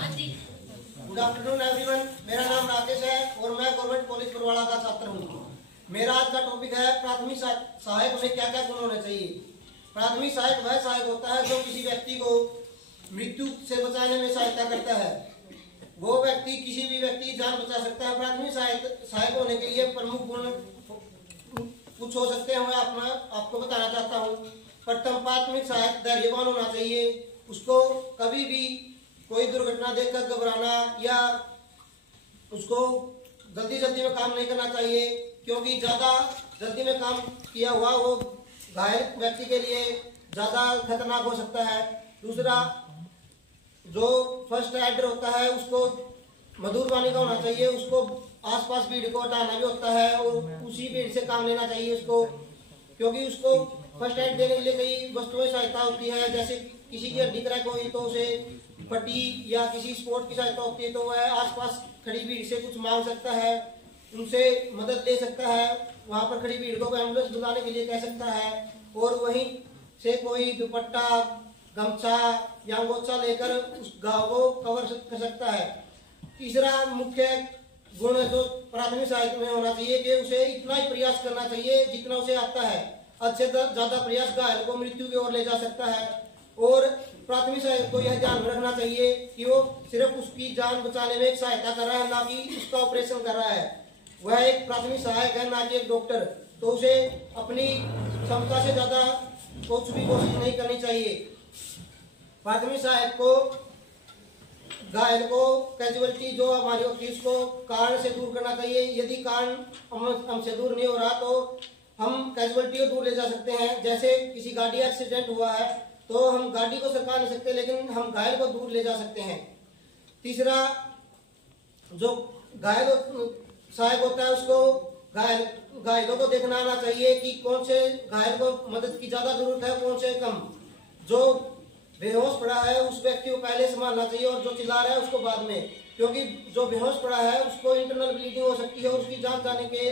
Good afternoon everyone. मेरा नाम राकेश है और मैं गवर्नमेंट कॉलेज बरवाड़ा का छात्र हूँ। मेरा आज का टॉपिक है प्राथमिक सहायक में क्या क्या गुण होने चाहिए। प्राथमिक सहायक वह सहायक होता है जो किसी व्यक्ति को मृत्यु से बचाने में सहायता करता है। वो व्यक्ति किसी भी व्यक्ति की जान बचा सकता है। प्राथमिक सहायक होने के लिए प्रमुख गुण कुछ हो सकते हैं, मैं आपको बताना चाहता हूँ। प्रथम, प्राथमिक सहायक धैर्यवान होना चाहिए। उसको कभी भी कोई दुर्घटना देखकर घबराना या उसको जल्दी जल्दी में काम नहीं करना चाहिए, क्योंकि ज्यादा जल्दी में काम किया हुआ वो घायल व्यक्ति के लिए ज्यादा खतरनाक हो सकता है। दूसरा, जो फर्स्ट एडर होता है उसको मधुर वाणी का होना चाहिए। उसको आसपास भीड़ को हटाना भी होता है और उसी भीड़ से काम लेना चाहिए उसको, क्योंकि उसको फर्स्ट एड देने के लिए कई वस्तुएं सहायता होती है। जैसे किसी की हड्डी क्रैक हुई तो उसे पट्टी या किसी स्पोर्ट की सहायता होती है, तो वह आसपास खड़ी भीड़ से कुछ मांग सकता है, उनसे मदद ले सकता है। वहां पर खड़ी भीड़ को एम्बुलेंस बुलाने के लिए कह सकता है और वहीं से कोई दुपट्टा, गमछा या अंगोछा लेकर उस घाव को कवर कर सकता है। तीसरा मुख्य गुण जो प्राथमिक सहायक में होना चाहिए कि उसे इतना ही प्रयास करना चाहिए जितना उसे आता है। अच्छे ज्यादा प्रयास घायल को मृत्यु की ओर ले जा सकता है। और प्राथमिक सहायक को यह ध्यान में रखना चाहिए कि वो सिर्फ उसकी जान बचाने में एक सहायता कर रहा है, ना कि उसका ऑपरेशन कर रहा है। वह एक प्राथमिक सहायक है, ना कि एक डॉक्टर। तो उसे अपनी क्षमता से ज्यादा कुछ भी कोशिश नहीं करनी चाहिए। प्राथमिक सहायक को घायल को कैजुअलिटी जो हमारी होती है उसको कारण से दूर करना चाहिए। यदि कारण हमसे दूर नहीं हो रहा तो हम कैजुअलिटी को दूर ले जा सकते हैं। जैसे किसी गाड़ी एक्सीडेंट हुआ है तो हम गाड़ी को सरका नहीं सकते, लेकिन हम घायल को दूर ले जा सकते हैं। तीसरा, जो घायल सहायक होता है उसको घायलों को देखना आना चाहिए कि कौन से घायल को मदद की ज्यादा जरूरत है, कौन से कम। जो बेहोश पड़ा है उस व्यक्ति को पहले संभालना चाहिए और जो चिल्ला रहा है उसको बाद में, क्योंकि जो बेहोश पड़ा है उसको इंटरनल ब्लीडिंग हो सकती है और उसकी जान जाने के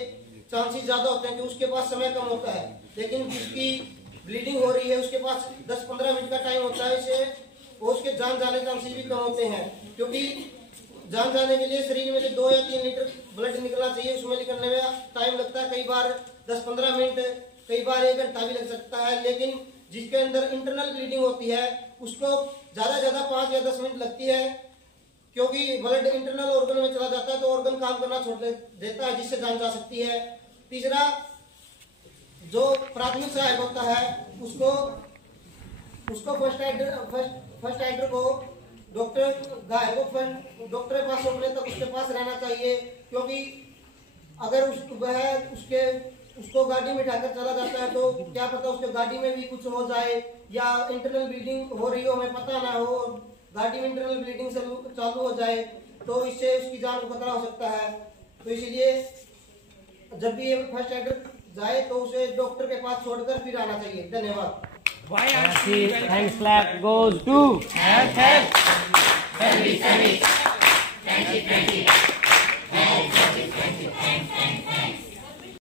चांसेस ज्यादा होते हैं कि उसके पास समय कम होता है। लेकिन जिसकी ब्लीडिंग हो रही है उसके पास 10-15 मिनट का टाइम होता है, इसे और उसके जान जाने के चांसेस भी कम होते हैं, क्योंकि जान जाने के लिए शरीर में 2 या 3 लीटर ब्लड निकलना चाहिए। उसमें निकलने में टाइम लगता है, कई बार 10-15 मिनट, कई बार 1 घंटा भी लग सकता है। लेकिन जिसके अंदर इंटरनल ब्लीडिंग होती है उसको ज्यादा से ज्यादा 5 या 10 मिनट लगती है, क्योंकि ब्लड इंटरनल ऑर्गन में चला जाता है तो ऑर्गन काम करना छोड़ देता है, जिससे जान जा सकती है। तीसरा, जो प्राथमिक सहायक होता है उसको फर्स्ट एडर को घायल को डॉक्टर के पास छोड़ने तक उसके पास रहना चाहिए, क्योंकि अगर उसको गाड़ी में उठाकर चला जाता है तो क्या पता उसके गाड़ी में भी कुछ हो जाए या इंटरनल ब्लीडिंग हो रही हो, हमें पता ना हो, गाड़ी में इंटरनल ब्लीडिंग चालू हो जाए तो इससे उसकी जान को खतरा हो सकता है। तो इसलिए जब भी फर्स्ट एडर जाए तो उसे डॉक्टर के पास छोड़कर फिर आना चाहिए। धन्यवाद। Thanks flag goes to Health 2020.